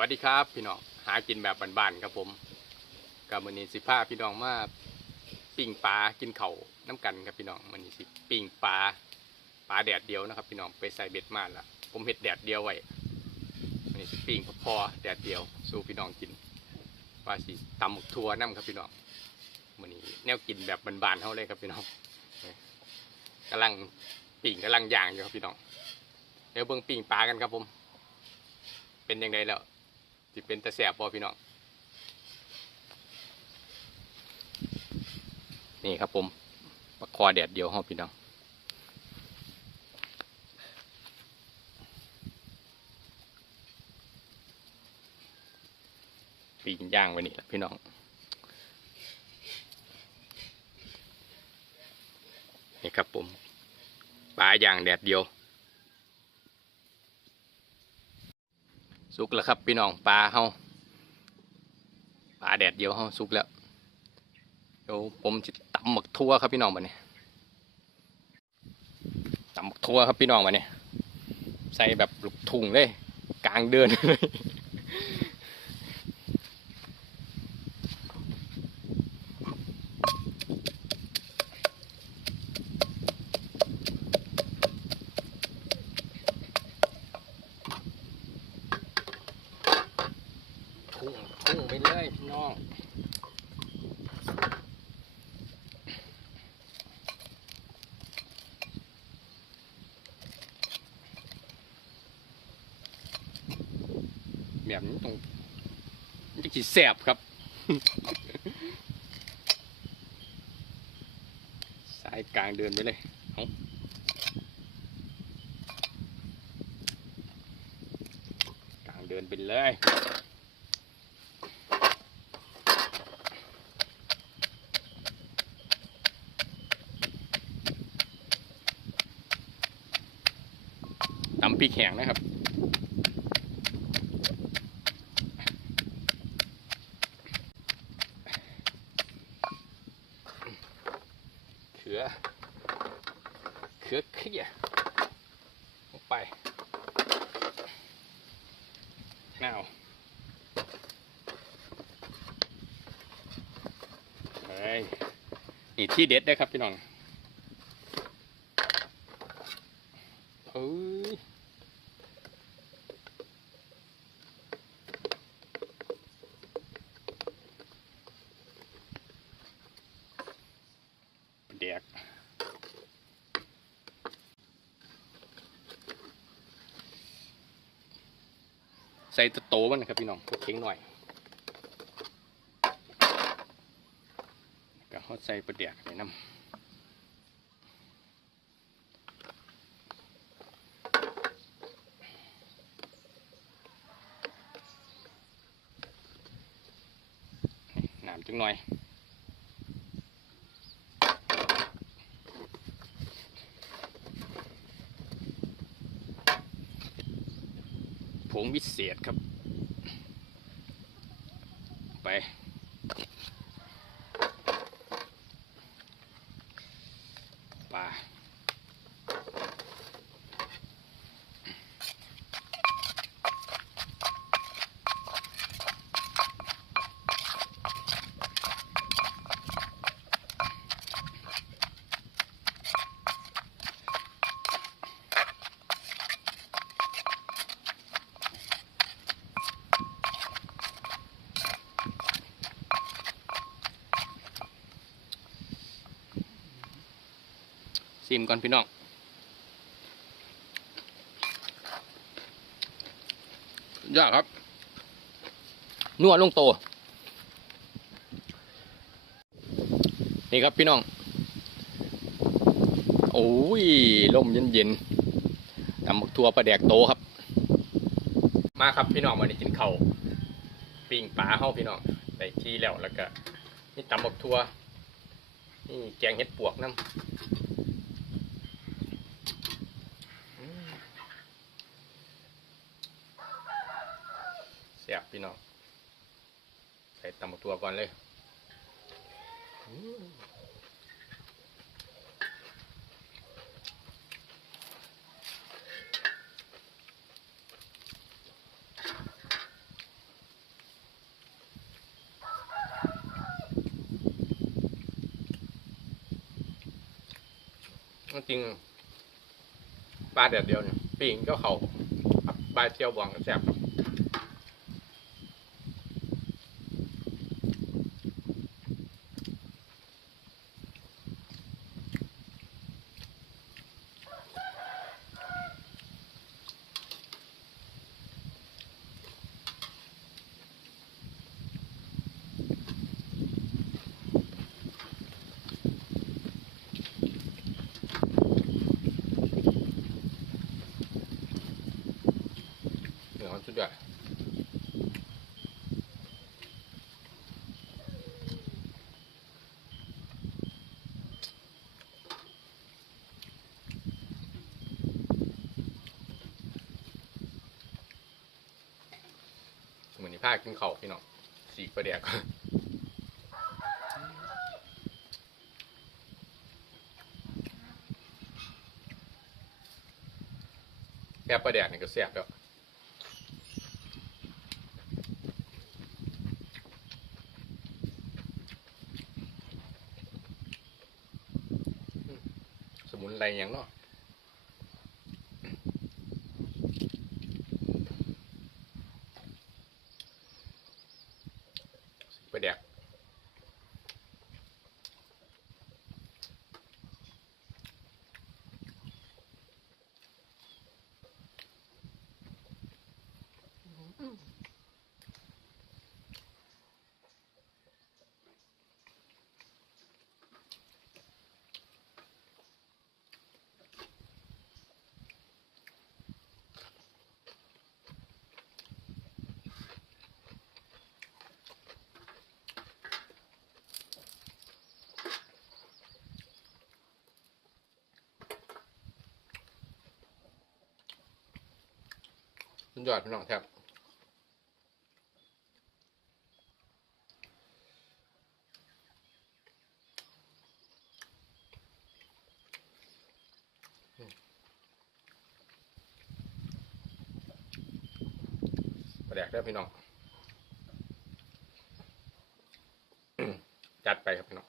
วัสดีครับพี่น้องหากินแบบบ้านๆครับผมกับมือนี้สิพาพี่น้องมาปิ้งปลากินเข่าน้ำกันครับพี่น้องมือนี้สิปิ้งปลาปลาแดดเดียวนะครับ พี่น้องไปใส่เบ็ดมาละผมเห็ดแดดเดียวไว้มือนี้สิปิ้งพอๆแดดเดียว สู้พี่น้องกินว่าสิตำหมกทัวน้ำครับพี่น้องมือนี้แนวกินแบบบ้านๆเขาเลยครับพี่น้องกำลังปิ้งกำลังย่างอยู่ครับพี่น้องเดี๋ยวเบิ่งปิ้งปลากันครับผม เป็นยังไงแล้ว สิเป็นตะแสบบ่พี่น้องนี่ครับผมปลาคอแดดเดียวห้องพี่น้องปีนย่างไว้นี่แหละพี่น้องนี่ครับผมปลาย่างแดดเดียว สุกแล้วครับพี่น้องปลาเฮาปลาแดดเดียวเฮาสุกแล้วเดี๋ยวผมจะตำหมักทั่วครับพี่น้องมาเนี่ยตำหมักทั่วครับพี่น้องมาเนี่ยใส่แบบลูกทุ่งเลย กลางเดือนเลย พุ่งพุ่งไปเลยพี่น้องแบบนี้ตรงมันจะขีแสบครับ สายกลางเดินไปเลยเอากลางเดินไปเลยตำพริกแห้งนะครับ เขือ เขือเขี้ยลงไปน้าวเฮ้ยนี่ ที่เด็ดได้ครับพี่น้องเอ้ยแดกใส่ตัวโตมันนะครับพี่น้องเข็งหน่อยก็ เขาใส่ประเดียกในน้ำน้ำจังหน่อย ผงวิเศษครับ ไปลา ซิมก่อนพี่น้องยอดครับนวดลงโต นี่ครับพี่น้อง โอ้ยลมเย็นๆตำบักทัวปลาแดกโตครับ มาครับพี่น้องวันนี้กินเข้าปิ้งปลาเฮาพี่น้องได้ที่แล้วแล้วก็นี่ตำบักทัวนี่แกงเห็ดปวกน้ำ ซ่บพี่น้อง ใส่ตำตัวก่อนเลยจริงปลาเดียวเดียวเนี่ยปีงก็เขาปลาเที่ยวบวงแซ่บคบ สุดยอดเหมือนนี่ผ้ากินเข่าพี่น้องสีประเดียกแค่ประเดียกนี่ก็แซ่บแล้ว สมุน ไรอย่างเนาะไปแดก สุดยอดพี่น้องแทบไปแดกได้พี่น้อง จัดไปครับพี่น้อง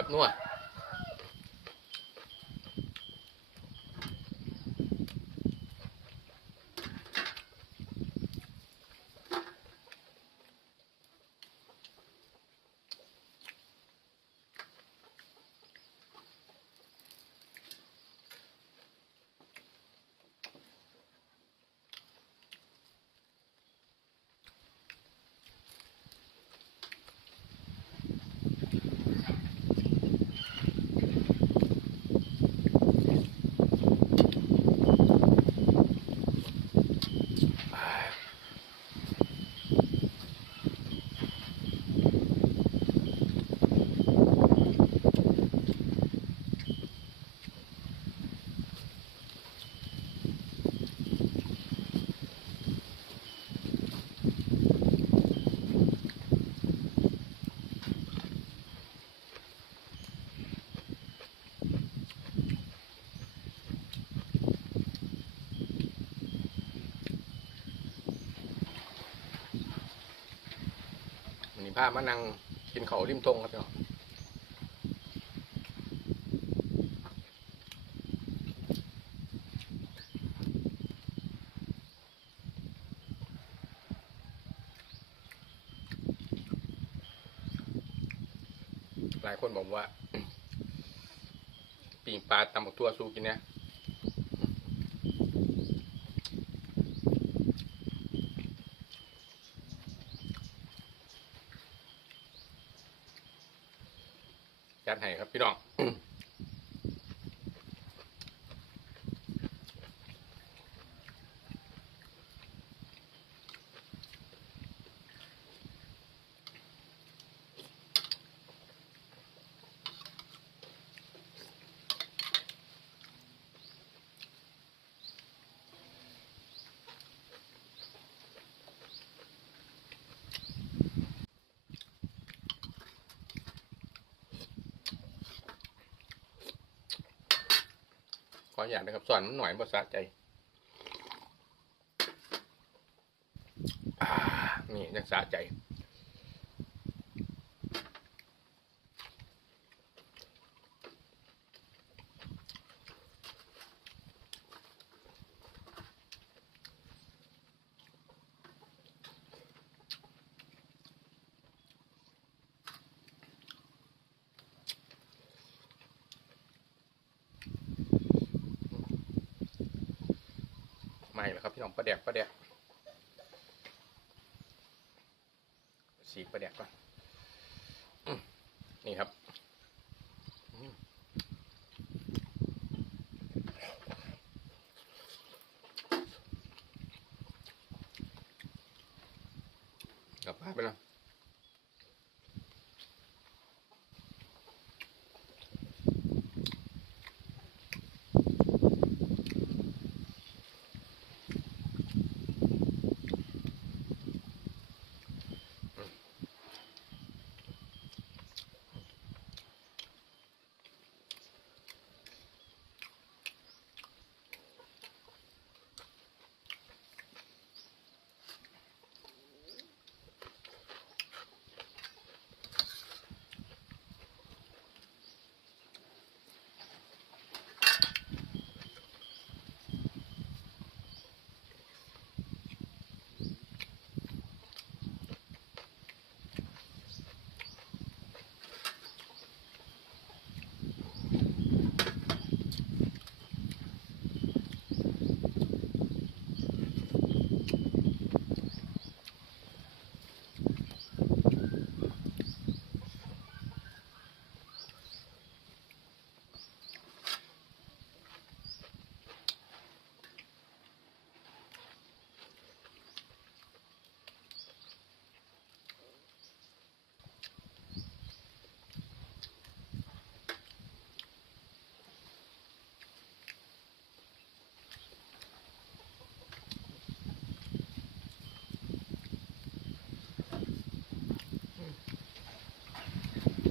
แซ่บนัววันนี้พามานั่งกินเขาริมทงครับพี่น้องหลายคนบอกว่าปิงปลาตำบักตัวสู้กินเนี่ยจัดให้ครับ พี่น้อง ขออย่างนะครับสอนมันหน่อยภาษาใจนี่ยังสะใจ แล้วครับพี่น้องประแดกประแดกสีประแดกก่อนนี่ครับ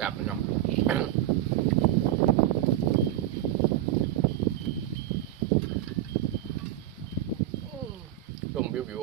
จับพี่น้องลมวิววิว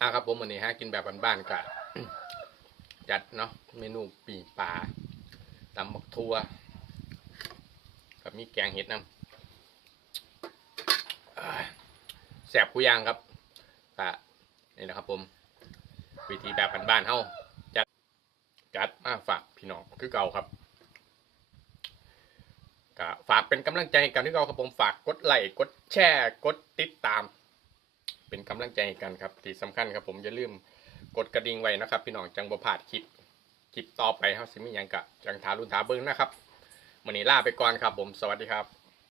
อะครับผมวันนี้ฮะกินแบบบ้านๆกับจัดเนาะเมนูปีปลาตำบักทั่วกับมีแกงเห็ดน้ำแสบกูยางครับก็นี่แหละครับผม วิธีแบบบ้านๆเฮาจัดจัดมาฝากพี่น้องคือเก่าครับก็ฝากเป็นกำลังใจให้กันที่เก่าครับผมฝากกดไลค์กดแชร์กดติดตาม เป็นกำลังใจกันครับที่สำคัญครับผมอย่าลืมกดกระดิ่งไว้นะครับ พี่น้องจังบ่พลาดคลิปคลิปต่อไปครับสิมีหยังกะจังทารุนทาเบิ้งนะครับมันนี้ลาไปก่อนครับผมสวัสดีครับ